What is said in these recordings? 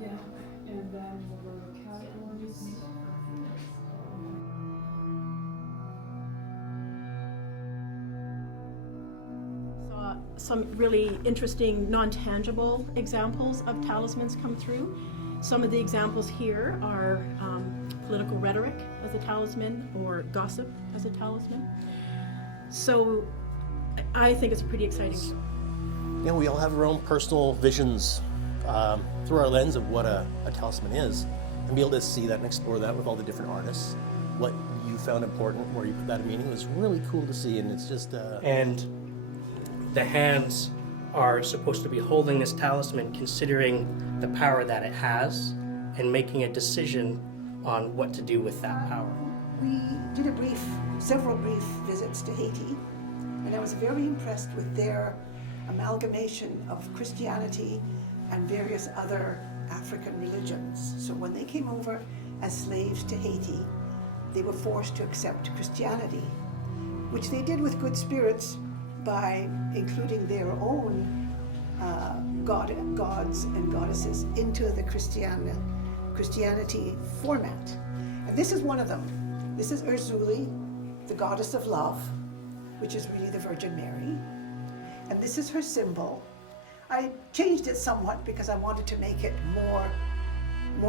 Yeah, and then we'll go to categories. Saw some really interesting non-tangible examples of talismans come through. Some of the examples here are political rhetoric as a talisman or gossip as a talisman. So I think it's pretty exciting. You know, we all have our own personal visions through our lens of what a talisman is, and be able to see that and explore that with all the different artists. What you found important, where you put that in meaning, was really cool to see, and it's just... And the hands are supposed to be holding this talisman, considering the power that it has, and making a decision on what to do with that power. We did several brief visits to Haiti, and I was very impressed with their amalgamation of Christianity and various other African religions. So when they came over as slaves to Haiti, they were forced to accept Christianity, which they did with good spirits by including their own gods and goddesses into the Christianity format. And this is one of them. This is Urzuli, the goddess of love, which is really the Virgin Mary. And this is her symbol. I changed it somewhat because I wanted to make it more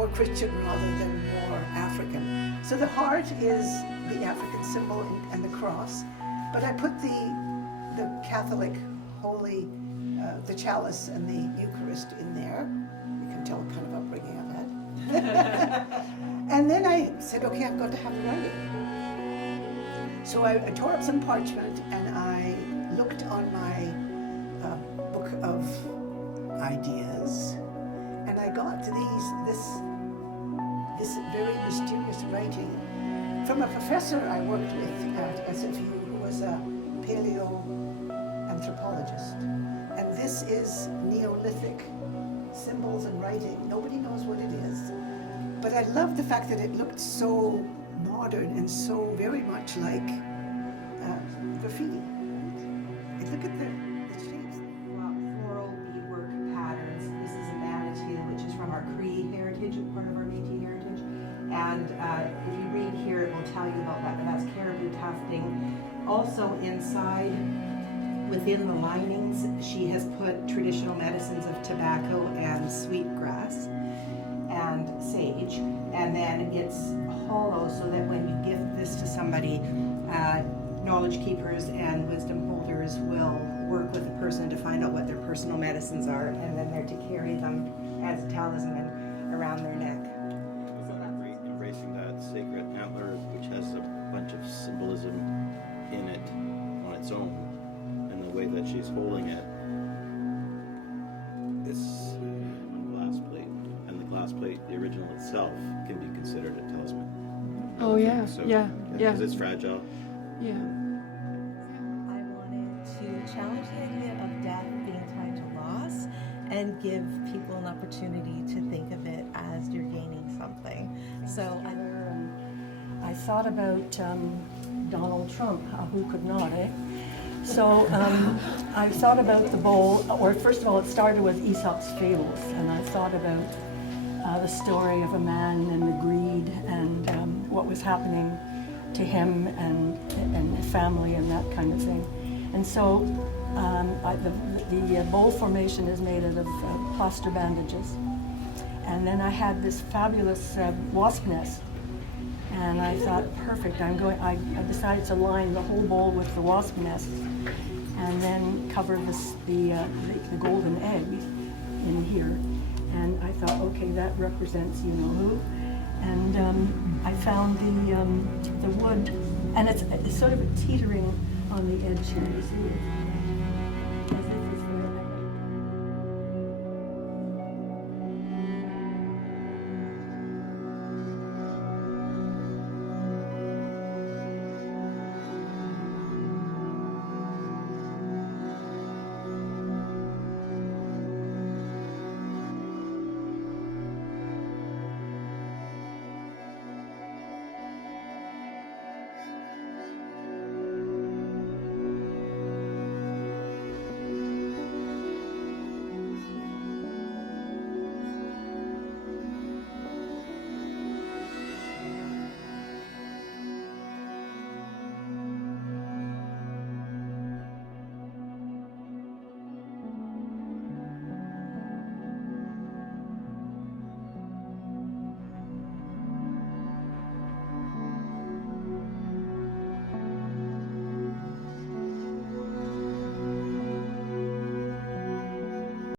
Christian rather than more African. So the heart is the African symbol and the cross, but I put the Catholic holy, the chalice and the Eucharist in there. You can tell what kind of upbringing I've had. And then I said, okay, I've got to have a writing. So I tore up some parchment and I looked on my book of ideas, and I got this very mysterious writing from a professor I worked with at SFU who was a paleoanthropologist. And this is Neolithic symbols and writing. Nobody knows what it is. But I love the fact that it looked so modern and so very much like graffiti. And look at the shapes. Floral beadwork patterns. This is a manatee, which is from our Cree heritage, part of our Métis heritage. And if you read here, it will tell you about that, but that's caribou tufting. Also inside, within the linings, she has put traditional medicines of tobacco and sweetgrass and sage. And then it's hollow so that when you gift this to somebody, knowledge keepers and wisdom holders will work with the person to find out what their personal medicines are, and then they're to carry them as a talisman around their neck. Embracing that sacred antler, which has a bunch of symbolism in it on its own, and the way that she's holding it, it's on glass plate, and the glass plate, the original itself, can be considered a talisman. Oh yeah, So, yeah. because it's fragile. Yeah. I wanted to challenge the idea of death being tied to loss and give people an opportunity to think of it as you're gaining something. So I thought about Donald Trump, who could not, eh? So I thought about the bowl, or first of all, it started with Aesop's Fables, and I thought about the story of a man and the greed and what was happening to him and his family and that kind of thing. And so the bowl formation is made out of plaster bandages. And then I had this fabulous wasp nest. And I thought, perfect, I decided to line the whole bowl with the wasp nest and then cover the golden egg in here. And I thought, okay, that represents you know who. And I found the wood, and it's sort of teetering on the edge here, you see it? As if